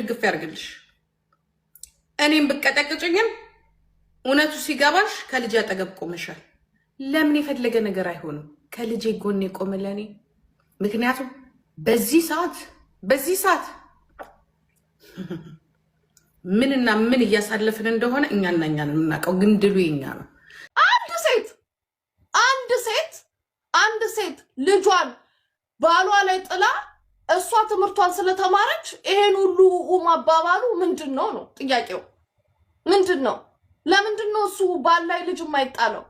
ድግፍ ያርግልሽ። እኔም ብቀጠቅጭኝም እውነቱ ሲገባሽ ከልጅ አጠገብ ቆመሻል። ለምን የፈለገ ነገር አይሆንም ከልጄ ጎን የቆመ ለኔ። ምክንያቱም በዚህ ሰዓት ምንና ምን እያሳለፍን እንደሆነ እኛና እኛን የምናውቀው፣ ግን ድሉ የኛ ነው። አንድ ሴት ልጇን ባሏ ላይ ጥላ እሷ ትምህርቷን ስለተማረች ይሄን ሁሉ ማባባሉ ምንድነው ነው ጥያቄው? ምንድነው? ለምንድነው እሱ ባል ላይ ልጅ የማይጣለው?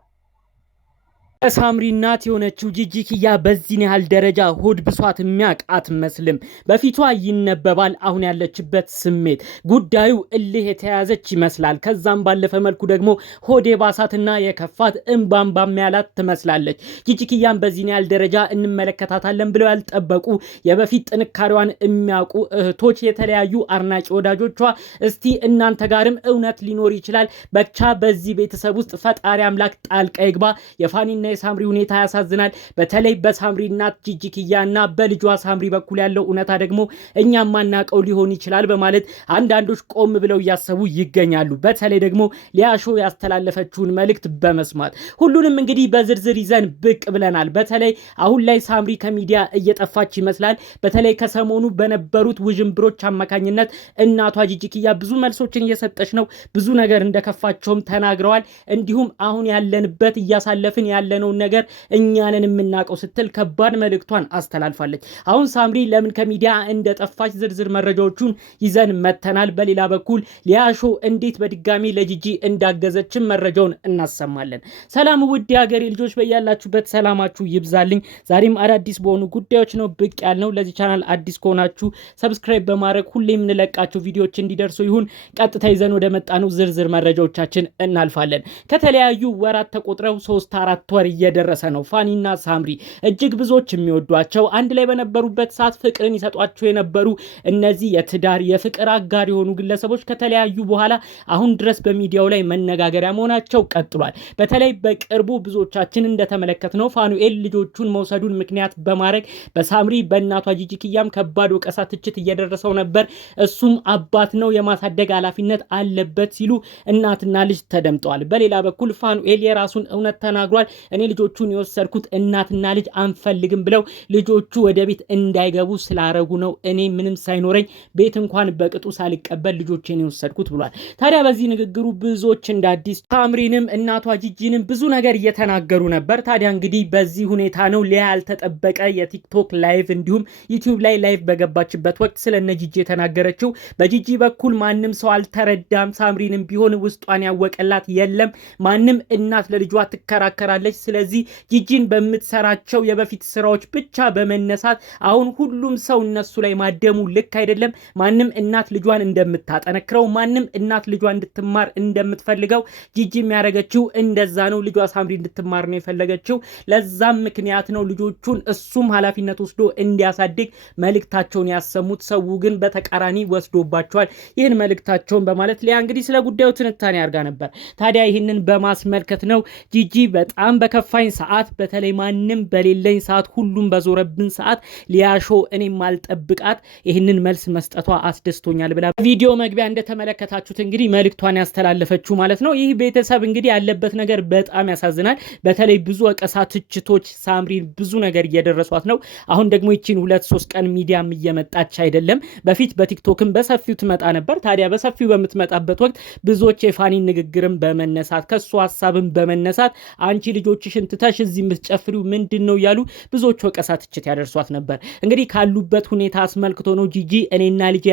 ሳምሪ እናት የሆነችው ጂጂ ኪያ በዚህን ያህል ደረጃ ሆድ ብሷት የሚያውቅ አትመስልም። በፊቷ ይነበባል አሁን ያለችበት ስሜት። ጉዳዩ እልህ የተያዘች ይመስላል። ከዛም ባለፈ መልኩ ደግሞ ሆድ የባሳትና የከፋት እንባም ያላት ትመስላለች። ጂጂ ኪያን በዚህን ያህል ደረጃ እንመለከታታለን ብለው ያልጠበቁ የበፊት ጥንካሬዋን የሚያውቁ እህቶች፣ የተለያዩ አርናቂ ወዳጆቿ እስቲ እናንተ ጋርም እውነት ሊኖር ይችላል፣ ብቻ በዚህ ቤተሰብ ውስጥ ፈጣሪ አምላክ ጣልቃ ይግባ። የፋኒና የሳምሪ ሁኔታ ያሳዝናል። በተለይ በሳምሪ እናት ጂጂ ኪያና በልጇ ሳምሪ በኩል ያለው እውነታ ደግሞ እኛም ማናቀው ሊሆን ይችላል በማለት አንዳንዶች ቆም ብለው እያሰቡ ይገኛሉ። በተለይ ደግሞ ሊያሾ ያስተላለፈችውን መልእክት በመስማት ሁሉንም እንግዲህ በዝርዝር ይዘን ብቅ ብለናል። በተለይ አሁን ላይ ሳምሪ ከሚዲያ እየጠፋች ይመስላል። በተለይ ከሰሞኑ በነበሩት ውዥንብሮች አማካኝነት እናቷ ጂጂ ኪያ ብዙ መልሶችን እየሰጠች ነው። ብዙ ነገር እንደከፋቸውም ተናግረዋል። እንዲሁም አሁን ያለንበት እያሳለፍን ያለነው ነገር እኛንን የምናውቀው ስትል ከባድ መልእክቷን አስተላልፋለች። አሁን ሳምሪ ለምን ከሚዲያ እንደጠፋች ዝርዝር መረጃዎቹን ይዘን መተናል። በሌላ በኩል ሊያሾ እንዴት በድጋሚ ለጂጂ እንዳገዘችን መረጃውን እናሰማለን። ሰላም ውድ የሀገሬ ልጆች፣ በያላችሁበት ሰላማችሁ ይብዛልኝ። ዛሬም አዳዲስ በሆኑ ጉዳዮች ነው ብቅ ያልነው። ለዚህ ቻናል አዲስ ከሆናችሁ ሰብስክራይብ በማድረግ ሁሌ የምንለቃቸው ቪዲዮዎች እንዲደርሱ ይሁን። ቀጥታ ይዘን ወደ መጣነው ዝርዝር መረጃዎቻችን እናልፋለን። ከተለያዩ ወራት ተቆጥረው 3-4 ወር እየደረሰ ነው። ፋኒና ሳምሪ እጅግ ብዙዎች የሚወዷቸው አንድ ላይ በነበሩበት ሰዓት ፍቅርን ይሰጧቸው የነበሩ እነዚህ የትዳር የፍቅር አጋር የሆኑ ግለሰቦች ከተለያዩ በኋላ አሁን ድረስ በሚዲያው ላይ መነጋገሪያ መሆናቸው ቀጥሏል። በተለይ በቅርቡ ብዙዎቻችን እንደተመለከትነው ፋኑኤል ልጆቹን መውሰዱን ምክንያት በማድረግ በሳምሪ በእናቷ ጂጂ ኪያም ከባድ ወቀሳ፣ ትችት እየደረሰው ነበር። እሱም አባት ነው የማሳደግ ኃላፊነት አለበት ሲሉ እናትና ልጅ ተደምጠዋል። በሌላ በኩል ፋኑኤል የራሱን እውነት ተናግሯል። እኔ ልጆቹን የወሰድኩት እናትና ልጅ አንፈልግም ብለው ልጆቹ ወደ ቤት እንዳይገቡ ስላረጉ ነው። እኔ ምንም ሳይኖረኝ ቤት እንኳን በቅጡ ሳልቀበል ልጆቼን የወሰድኩት ብሏል። ታዲያ በዚህ ንግግሩ ብዙዎች እንደ አዲስ ሳምሪንም እናቷ ጂጂንም ብዙ ነገር እየተናገሩ ነበር። ታዲያ እንግዲህ በዚህ ሁኔታ ነው ሊያ ያልተጠበቀ የቲክቶክ ላይቭ እንዲሁም ዩቲዩብ ላይ ላይቭ በገባችበት ወቅት ስለነ ጂጂ የተናገረችው። በጂጂ በኩል ማንም ሰው አልተረዳም። ሳምሪንም ቢሆን ውስጧን ያወቀላት የለም። ማንም እናት ለልጇ ትከራከራለች። ስለዚህ ጂጂን በምትሰራቸው የበፊት ስራዎች ብቻ በመነሳት አሁን ሁሉም ሰው እነሱ ላይ ማደሙ ልክ አይደለም። ማንም እናት ልጇን እንደምታጠነክረው፣ ማንም እናት ልጇ እንድትማር እንደምትፈልገው ጂጂ የሚያደርገችው እንደዛ ነው። ልጇ ሳምሪ እንድትማር ነው የፈለገችው። ለዛም ምክንያት ነው ልጆቹን እሱም ኃላፊነት ወስዶ እንዲያሳድግ መልእክታቸውን ያሰሙት። ሰው ግን በተቃራኒ ወስዶባቸዋል ይህን መልእክታቸውን በማለት ሊያ እንግዲህ ስለ ጉዳዩ ትንታኔ አድርጋ ነበር። ታዲያ ይህንን በማስመልከት ነው ጂጂ በጣም በከፋኝ ሰዓት፣ በተለይ ማንም በሌለኝ ሰዓት፣ ሁሉም በዞረብን ሰዓት ሊያሾ እኔም ማልጠብቃት ይህንን መልስ መስጠቷ አስደስቶኛል ብላ ቪዲዮ መግቢያ እንደተመለከታችሁት እንግዲህ መልእክቷን ያስተላለፈችው ማለት ነው። ይህ ቤተሰብ እንግዲህ ያለበት ነገር በጣም ያሳዝናል። በተለይ ብዙ ወቀሳ፣ ትችቶች ሳምሪን ብዙ ነገር እየደረሷት ነው። አሁን ደግሞ ይቺን 2-3 ቀን ሚዲያም እየመጣች አይደለም። በፊት በቲክቶክም በሰፊው ትመጣ ነበር። ታዲያ በሰፊው በምትመጣበት ወቅት ብዙዎች የፋኒን ንግግርም በመነሳት ከሱ ሐሳብም በመነሳት አንቺ ልጆችሽን ትተሽ እዚህ የምትጨፍሪው ምንድነው ያሉ ብዙዎች ወቀሳ፣ ትችት ያደርሷት ነበር። እንግዲህ ካሉበት ሁኔታ አስመልክቶ ነው ጂጂ እኔና ልጄ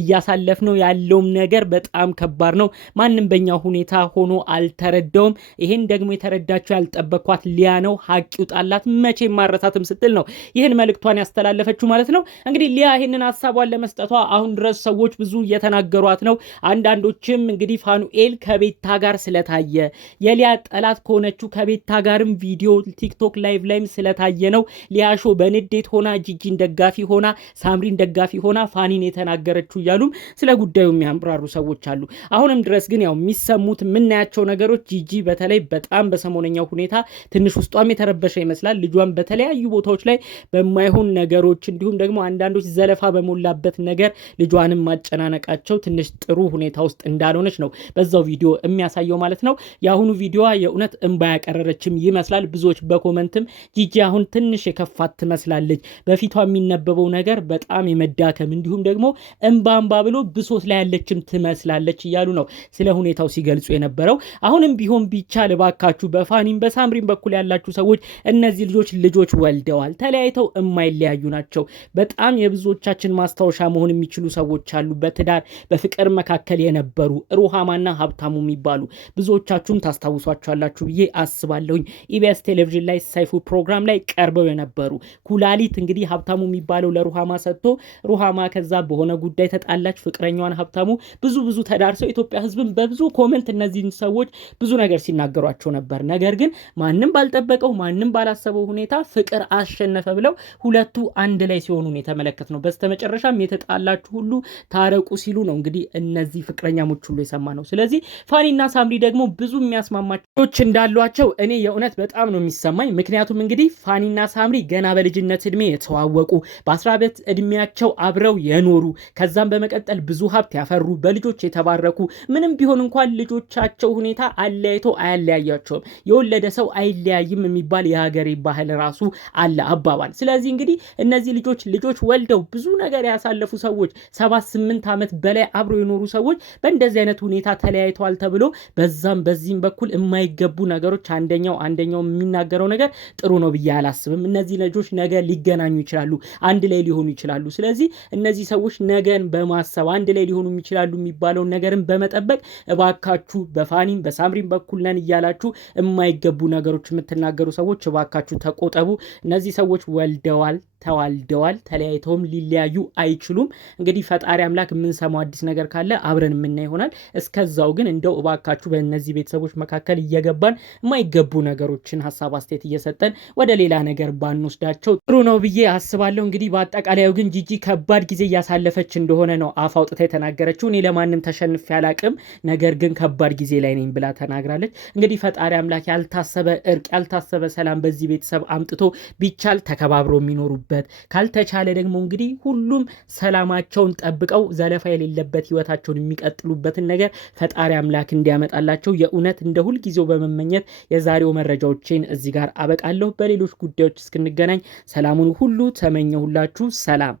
እያሳለፍነው ያለው ነገር በጣም ከባድ ነው። ማንም በእኛ ሁኔታ ሆኖ አልተረዳውም። ይሄን ደግሞ የተረዳቸው ያልጠበኳት ሊያ ነው። ሀቅ ይውጣላት፣ መቼም ማረሳትም ስትል ነው ይህን መልእክቷን ያስተላለፈችው ማለት ነው። እንግዲህ ሊያ ይህንን ሐሳቧን ለመስጠቷ አሁን ድረስ ሰዎች ብዙ እየተናገሯት ነው። አንዳንዶችም እንግዲህ ፋኑኤል ከቤታ ጋር ስለታየ የሊያ ጠላት ከሆነችው ከቤታ ጋርም ቪዲዮ ቲክቶክ ላይቭ ላይም ስለታየ ነው ሊያሾ በንዴት ሆና ጂጂን ደጋፊ ሆና ሳምሪን ደጋፊ ሆና ፋኒን የተናገረችው እያሉም ስለ ጉዳዩ የሚያምራሩ ሰዎች አሉ። አሁንም ድረስ ግን ያው የሚሰሙት የምናያቸው ነገሮች ጂጂ በተለይ በጣም በሰሞነኛው ሁኔታ ትንሽ ውስጧም የተረበሸ ይመስላል። ልጇን በተለያዩ ቦታዎች ላይ በማይሆን ነገሮች እንዲሁም ደግሞ አንዳንዶች ዘለፋ በሞላበት ነገር ልጇንም ማጨናነቃቸው ትንሽ ጥሩ ሁኔታ ውስጥ እንዳልሆነች ነው በዛው ቪዲዮ የሚያሳየው ማለት ነው። የአሁኑ ቪዲዮዋ የእውነት እንባ ያቀረረችም ይመስላል። ብዙዎች በኮመንትም ጂጂ አሁን ትንሽ የከፋት ትመስላለች፣ በፊቷ የሚነበበው ነገር በጣም የመዳከም እንዲሁም ደግሞ እንባ ብሎ ብሶት ላይ ያለችም ትመስላለች እያሉ ነው ስለ ሁኔታው ሲገልጹ የነበረው። አሁንም ቢሆን ቢቻል እባካችሁ በፋኒም በሳምሪም በኩል ያላችሁ ሰዎች እነዚህ ልጆች ወልደዋል፣ ተለያይተው የማይለያዩ ናቸው። በጣም የብዙዎቻችን ማስታወሻ መሆን የሚችሉ ሰዎች አሉ። በትዳር በፍቅር መካከል የነበሩ ሩሃማና ሀብታሙ የሚባሉ ብዙዎቻችሁም ታስታውሷቸዋላችሁ ብዬ አስባለሁኝ። ኢቢኤስ ቴሌቪዥን ላይ ሰይፉ ፕሮግራም ላይ ቀርበው የነበሩ ኩላሊት እንግዲህ ሀብታሙ የሚባለው ለሩሃማ ሰጥቶ ሩሃማ ከዛ በሆነ ጉዳይ ተጣላች፣ ፍቅረኛዋን ሀብታሙ ብዙ ተዳርሰው ኢትዮጵያ ሕዝብን በብዙ ኮመንት እነዚህን ሰዎች ብዙ ነገር ሲናገሯቸው ነበር። ነገር ግን ማንም ባልጠበቀው ማንም ባላሰበው ሁኔታ ፍቅር አሸነፈ ብለው ሁለቱ አንድ ላይ ሲሆኑ ነው የተመለከትነው። በስተመጨረሻም የተጣላችሁ ሁሉ ታረቁ ሲሉ ነው እንግዲህ እነዚህ ፍቅረኛሞች ሁሉ የሰማ ነው። ስለዚህ ፋኒና ሳምሪ ደግሞ ብዙ የሚያስማማቾች እንዳሏቸው እኔ የእውነት በጣም ነው የሚሰማኝ። ምክንያቱም እንግዲህ ፋኒና ሳምሪ ገና በልጅነት እድሜ የተዋወቁ በ12 እድሜያቸው አብረው የኖሩ ከዛም በመቀጠል ብዙ ሀብት ያፈሩ በልጆች የተባረኩ ምንም ቢሆን እንኳን ልጆቻቸው ሁኔታ አለያይቶ አያለያያቸውም። የወለደ ሰው አይለያይም የሚባል የሀገሬ ባህል ራሱ አለ አባባል። ስለዚህ እንግዲህ እነዚህ ልጆች ወልደው ብዙ ነገር ያሳለፉ ሰዎች 7-8 ዓመት በላይ አብረው የኖሩ ሰዎች በእንደዚህ አይነት ሁኔታ ተለያይተዋል ተብሎ በዛም በዚህም በኩል የማይገቡ ነገሮች አንደኛው የሚናገረው ነገር ጥሩ ነው ብዬ አላስብም። እነዚህ ልጆች ነገ ሊገናኙ ይችላሉ፣ አንድ ላይ ሊሆኑ ይችላሉ። ስለዚህ እነዚህ ሰዎች ነገን በማሰብ አንድ ላይ ሊሆኑ ይችላሉ የሚባለውን ነገርን በመጠበቅ እባካችሁ በፋኒም በሳምሪም በኩል ነን እያላችሁ የማይገቡ ነገሮች የምትናገሩ ሰዎች እባካችሁ ተቆጠቡ። እነዚህ ሰዎች ወልደዋል፣ ተዋልደዋል፣ ተለያይተውም ሊለያዩ አይችሉም። እንግዲህ ፈጣሪ አምላክ የምንሰማው አዲስ ነገር ካለ አብረን የምናይ ይሆናል። እስከዛው ግን እንደው እባካችሁ በእነዚህ ቤተሰቦች መካከል እየገባን የማይገቡ ነገሮችን ሀሳብ አስተያየት እየሰጠን ወደ ሌላ ነገር ባንወስዳቸው ጥሩ ነው ብዬ አስባለሁ። እንግዲህ በአጠቃላዩ ግን ጂጂ ከባድ ጊዜ እያሳለፈች እንደሆነ ነው አፍ አውጥታ የተናገረችው። እኔ ለማንም ተሸንፌ አላቅም፣ ነገር ግን ከባድ ጊዜ ላይ ነኝ ብላ ተናግራለች። እንግዲህ ፈጣሪ አምላክ ያልታሰበ እርቅ ያልታሰበ ሰላም በዚህ ቤተሰብ አምጥቶ ቢቻል ተከባብሮ የሚኖሩ ካልተቻለ ደግሞ እንግዲህ ሁሉም ሰላማቸውን ጠብቀው ዘለፋ የሌለበት ህይወታቸውን የሚቀጥሉበትን ነገር ፈጣሪ አምላክ እንዲያመጣላቸው የእውነት እንደ ሁልጊዜው በመመኘት የዛሬው መረጃዎችን እዚህ ጋር አበቃለሁ። በሌሎች ጉዳዮች እስክንገናኝ ሰላሙን ሁሉ ተመኘሁላችሁ። ሰላም።